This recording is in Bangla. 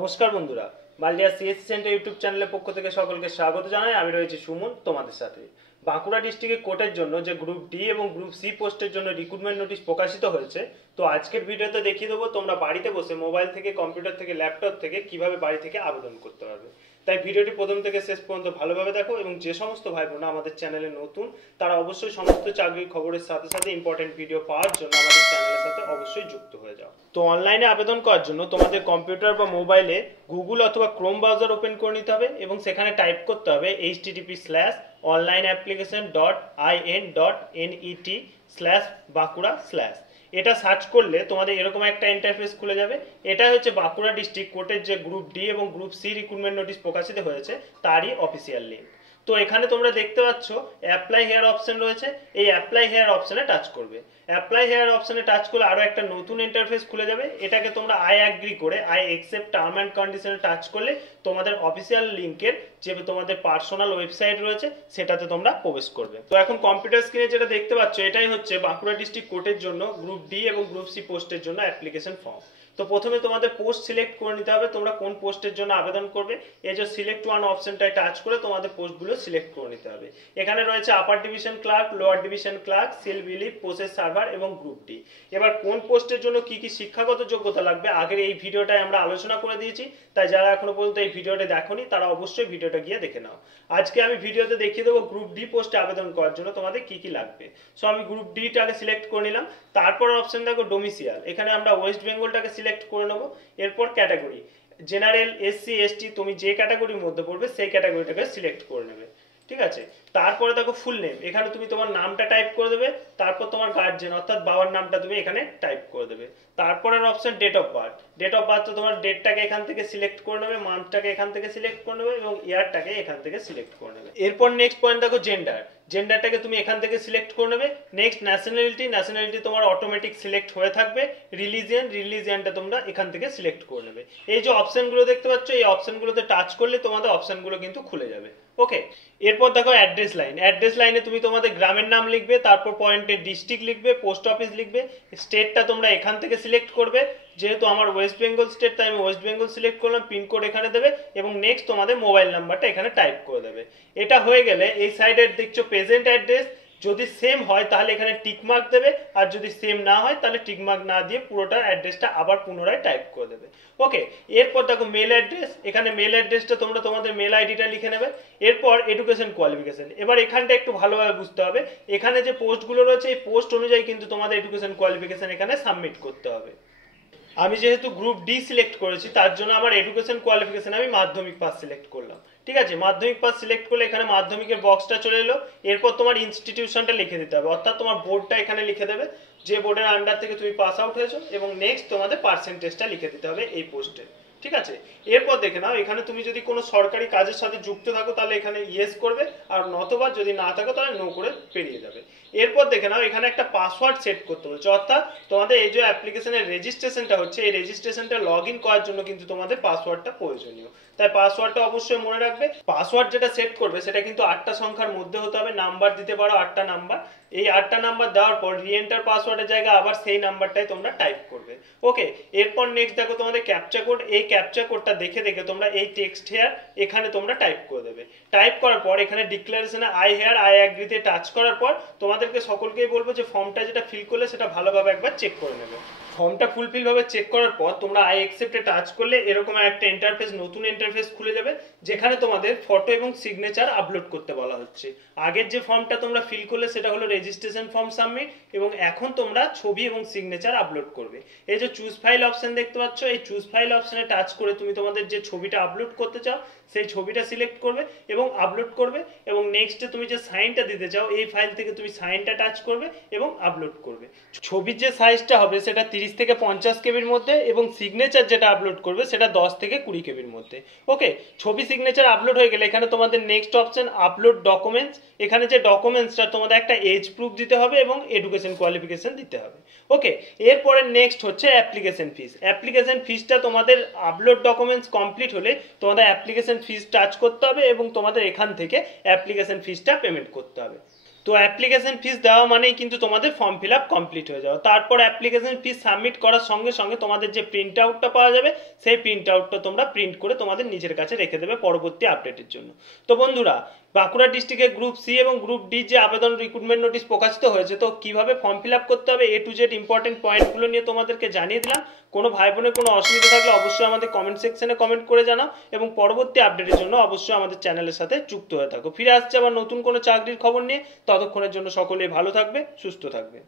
নমস্কার বন্ধুরা, মালদিয়া সিএসসি সেন্টার ইউটিউব চ্যানেলের পক্ষ থেকে সকলকে স্বাগত জানাই। আমি রয়েছি সুমন তোমাদের সাথে। বাঁকুড়া ডিস্ট্রিক্টে কোর্টের জন্য যে গ্রুপ ডি এবং গ্রুপ সি পোস্টের জন্য রিক্রুটমেন্ট নোটিশ প্রকাশিত হয়েছে, তো আজকের ভিডিওতে দেখিয়ে দেবো তোমরা বাড়িতে বসে মোবাইল থেকে, কম্পিউটার থেকে, ল্যাপটপ থেকে কিভাবে বাড়ি থেকে আবেদন করতে পারবে। তাই ভিডিওটি প্রথম থেকে শেষ পর্যন্ত ভালোভাবে দেখো এবং যে সমস্ত ভাই বোনা আমাদের চ্যানেলে নতুন তারা অবশ্যই সমস্ত চাকরির খবরের সাথে সাথে ইম্পর্টেন্ট ভিডিও পাওয়ার জন্য আমাদের চ্যানেলের সাথে অবশ্যই যুক্ত হয়ে যাও। তো অনলাইনে আবেদন করার জন্য তোমাদের কম্পিউটার বা মোবাইলে গুগল অথবা ক্রোম ব্রাউজার ওপেন করে নিতে হবে এবং সেখানে টাইপ করতে হবে http:/onlineapplication.in.net/বাঁকুড়া/। এটা সার্চ করলে তোমাদের এরকম একটা ইন্টারফেস খুলে যাবে। এটা হচ্ছে বাঁকুড়া ডিস্ট্রিক্ট কোর্টের যে গ্রুপ ডি এবং গ্রুপ সি রিক্রুটমেন্ট নোটিশ প্রকাশিত হয়েছে তারই অফিসিয়াল লিঙ্ক। তো এখানে তোমরা দেখতে পাচ্ছ অ্যাপ্লাই হেয়ার অপশন রয়েছে। এই অ্যাপ্লাই হেয়ার অপশনে টাচ করবে। অ্যাপ্লাই হেয়ার অপশনে টাচ করলে আরো একটা নতুন ইন্টারফেস খুলে যাবে। এটাকে তোমরা আই অ্যাগ্রি করে আই অ্যাকসেপ্ট টার্ম অ্যান্ড কন্ডিশনে টাচ করলে তোমাদের অফিসিয়াল লিঙ্কের যে তোমাদের পার্সোনাল ওয়েবসাইট রয়েছে সেটাতে তোমরা প্রবেশ করবে। তো এখন কম্পিউটার স্ক্রিনে যেটা দেখতে পাচ্ছ এটাই হচ্ছে বাঁকুড়া ডিস্ট্রিক্ট কোর্টের জন্য গ্রুপ ডি এবং গ্রুপ সি পোস্টের জন্য অ্যাপ্লিকেশন ফর্ম। তো প্রথমে তোমাদের পোস্ট সিলেক্ট করে নিতে হবে, তোমরা কোন পোস্টের জন্য আবেদন করবে। এই যে সিলেক্ট ওয়ান অপশনটায় টাচ করে তোমাদের পোস্টগুলো সিলেক্ট করে নিতে হবে। এখানে রয়েছে upper division clerk, lower division clerk, সেল বিলিভ, প্রসেস সার্ভার এবং গ্রুপ ডি। এবার কোন পোস্টের জন্য কি কি শিক্ষাগত যোগ্যতা লাগবে আগের এই ভিডিওটায় আমরা আলোচনা করে দিয়েছি, তাই যারা এখনো পর্যন্ত এই ভিডিওটা দেখোনি তারা অবশ্যই ভিডিওটা গিয়ে দেখে নাও। আজকে আমি ভিডিওতে দেখিয়ে দেবো গ্রুপ ডি পোস্টে আবেদন করার জন্য তোমাদের কি কি লাগবে। সো আমি গ্রুপ ডিটাকে সিলেক্ট করে নিলাম। তারপর অপশন দেখো ডোমিসিয়াল, এখানে আমরা ওয়েস্ট বেঙ্গলটাকে সিলেক্ট করে নেবো। এরপর ক্যাটাগরি, জেনারেল, এসসি, এসটি, তুমি যে ক্যাটাগরির মধ্যে পড়বে সেই ক্যাটাগরিটাকে সিলেক্ট করে নেবে। ঠিক আছে, তারপরে দেখো ফুল নেম, এখানে তুমি তোমার নামটা টাইপ করে দেবে। তারপর তোমার গার্জিয়ান অর্থাৎ বাবার নামটা তুমি এখানে টাইপ করে দেবে। তারপরের option date of birth. Date of birth তোমার ডেটটাকে এখান থেকে সিলেক্ট করে নেবে, মান্থটাকে এখান থেকে সিলেক্ট করে নেবে এবং ইয়ারটাকে এখান থেকে সিলেক্ট করে নেবে। এরপর নেক্সট পয়েন্ট দেখো জেন্ডার। জেন্ডারটাকে তুমি এখান থেকে সিলেক্ট করে নেবে। নেক্সট ন্যাশনালিটি, ন্যাশনালিটি তোমার অটোমেটিক সিলেক্ট হয়ে থাকবে। রিলিজিয়ন, রিলিজিয়নটা তোমরা এখান থেকে সিলেক্ট করে নেবে। এই যে অপশনগুলো দেখতে পাচ্ছ এই অপশনগুলোতে টাচ করলে তোমাদের অপশনগুলো কিন্তু খুলে যাবে। ওকে, এরপর দেখো অ্যাড্রেস লাইন। অ্যাড্রেস লাইনে তুমি তোমাদের গ্রামের নাম লিখবে, তারপর পয়েন্টে ডিস্ট্রিক্ট লিখবে, পোস্ট অফিস লিখবে। স্টেটটা তোমরা এখান থেকে সিলেক্ট করবে। যেহেতু আমার ওয়েস্ট বেঙ্গল স্টেট তাই আমি ওয়েস্ট বেঙ্গল সিলেক্ট করলাম, পিনকোড এখানে দেবে এবং নেক্সট তোমাদের মোবাইল নাম্বারটা এখানে টাইপ করে দেবে। এটা হয়ে গেলে এই সাইডে দেখছো প্রেজেন্ট অ্যাড্রেস, যদি সেম হয় তাহলে এখানে টিকমার্ক দেবে, আর যদি সেম না হয় তাহলে টিকমার্ক না দিয়ে পুরোটা অ্যাড্রেসটা আবার পুনরায় টাইপ করে দেবে। ওকে, এরপর দেখো মেল অ্যাড্রেস। এখানে মেল অ্যাড্রেসটা তোমরা তোমাদের মেল আইডিটা লিখে নেবে। এরপর এডুকেশন কোয়ালিফিকেশন। এবার এখানটা একটু ভালোভাবে বুঝতে হবে, এখানে যে পোস্টগুলো রয়েছে এই পোস্ট অনুযায়ী কিন্তু তোমাদের এডুকেশন কোয়ালিফিকেশন এখানে সাবমিট করতে হবে। আমি যেহেতু গ্রুপ ডি সিলেক্ট করেছি তার জন্য আমার এডুকেশন কোয়ালিফিকেশন আমি মাধ্যমিক পাস সিলেক্ট করলাম। ঠিক আছে, মাধ্যমিক পাস সিলেক্ট করলে এখানে মাধ্যমিকের বক্সটা চলে এলো। এরপর তোমার ইনস্টিটিউশনটা লিখে দিতে হবে, অর্থাৎ তোমার বোর্ডটা এখানে লিখে দেবে, যে বোর্ডের আন্ডার থেকে তুমি পাস আউট হয়েছো এবং নেক্সট তোমাদের পার্সেন্টেজটা লিখে দিতে হবে এই পোস্টে। ঠিক আছে, এরপর দেখে নাও এখানে তুমি যদি কোনো সরকারি কাজের সাথে যুক্ত থাকো তাহলে এখানে ইয়েস করবে, আর নতবা যদি না থাকো তাহলে নো করে পেরিয়ে যাবে। এরপর দেখে নাও এখানে একটা পাসওয়ার্ড সেট করতে হচ্ছে, অর্থাৎ তোমাদের এই যে অ্যাপ্লিকেশনের রেজিস্ট্রেশনটা হচ্ছে এই রেজিস্ট্রেশনটা লগ ইন করার জন্য কিন্তু তোমাদের পাসওয়ার্ডটা প্রয়োজনীয়। তাই পাসওয়ার্ডটা অবশ্যই মনে রাখবে। পাসওয়ার্ড যেটা সেট করবে সেটা কিন্তু 8টা সংখ্যার মধ্যে হতে হবে। নাম্বার দিতে পারো 8টা নাম্বার। এই 8টা নাম্বার দেওয়ার পর রিএন্টার পাসওয়ার্ডের জায়গায় আবার সেই নাম্বারটাই তোমরা টাইপ করবে। ওকে, এরপর নেক্সট দেখো তোমাদের ক্যাপচা কোড। এই ক্যাপচা কোডটা দেখে দেখে তোমরা এই টেক্সট হেয়ার এখানে তোমরা টাইপ করে দেবে। টাইপ করার পর এখানে ডিক্লারেশনে আই হেয়ার আই অ্যাগ্রিতে টাচ করার পর তোমাদেরকে সকলকেই বলবো যে ফর্মটা যেটা ফিল করলে সেটা ভালোভাবে একবার চেক করে নেবে। ফর্মটা ফুলফিল ভাবে চেক করার পর তোমরা আই অ্যাকসেপ্টে টাচ করলে এরকম একটা ইন্টারফেস, নতুন ইন্টারফেস খুলে যাবে যেখানে তোমাদের ফটো এবং সিগনেচার আপলোড করতে বলা হচ্ছে। আগের যে ফর্মটা তোমরা ফিল করলে সেটা হলো রেজিস্ট্রেশন ফর্ম সাবমিট এবং এখন তোমরা ছবি এবং সিগনেচার আপলোড করবে। এই যে চুজ ফাইল অপশন দেখতে পাচ্ছ, এই চুজ ফাইল অপশনে টাচ করে তুমি তোমাদের যে ছবিটা আপলোড করতে চাও সেই ছবিটা সিলেক্ট করবে এবং আপলোড করবে এবং নেক্সটে তুমি যে সাইনটা দিতে চাও এই ফাইল থেকে তুমি সাইনটা টাচ করবে এবং আপলোড করবে। ছবির যে সাইজটা হবে সেটা 30 থেকে 50 কেবির মধ্যে এবং সিগনেচার যেটা আপলোড করবে সেটা 10 থেকে 20 কেবির মধ্যে। ওকে, ছবি সিগনেচার আপলোড হয়ে গেলে এখানে তোমাদের নেক্সট অপশন আপলোড ডকুমেন্টস। এখানে যে ডকুমেন্টসটা তোমাদের একটা এজ প্রুফ দিতে হবে এবং এডুকেশন কোয়ালিফিকেশন দিতে হবে। ওকে, এরপরে নেক্সট হচ্ছে অ্যাপ্লিকেশন ফিস। অ্যাপ্লিকেশন ফিসটা তোমাদের আপলোড ডকুমেন্টস কমপ্লিট হলে তোমাদের অ্যাপ্লিকেশন ফিস টাচ করতে হবে এবং তোমাদের এখান থেকে অ্যাপ্লিকেশন ফিসটা পেমেন্ট করতে হবে। তো তো অ্যাপ্লিকেশন ফিস দেওয়া মানেই কিন্তু তোমাদের ফর্ম ফিল আপ কমপ্লিট হয়ে যাওয়া। তারপর অ্যাপ্লিকেশন ফিস সাবমিট করার সঙ্গে সঙ্গে তোমাদের যে প্রিন্ট আউটটা পাওয়া যাবে সেই প্রিন্ট আউটটা তোমরা প্রিন্ট করে তোমাদের নিজের কাছে রেখে দেবে পরবর্তী আপডেটের জন্য। তো বন্ধুরা, বাঁকুড়া ডিস্ট্রিক্টের গ্রুপ সি এবং গ্রুপ ডি যে আবেদন রিক্রুটমেন্ট নোটিশ প্রকাশিত হয়েছে, তো কিভাবে ফর্ম ফিল আপ করতে হবে A to Z ইম্পর্টেন্ট পয়েন্টগুলো নিয়ে তোমাদেরকে জানিয়ে দিলাম। কোনো ভাই বোনের কোনো অসুবিধা থাকলে অবশ্যই আমাদের কমেন্ট সেকশনে কমেন্ট করে জানাও এবং পরবর্তী আপডেটের জন্য অবশ্যই আমাদের চ্যানেলের সাথে যুক্ত হয়ে থাকো। ফিরে আসছে আবার নতুন কোনো চাকরির খবর নিয়ে, ততক্ষণের জন্য সকলেই ভালো থাকবে, সুস্থ থাকবে।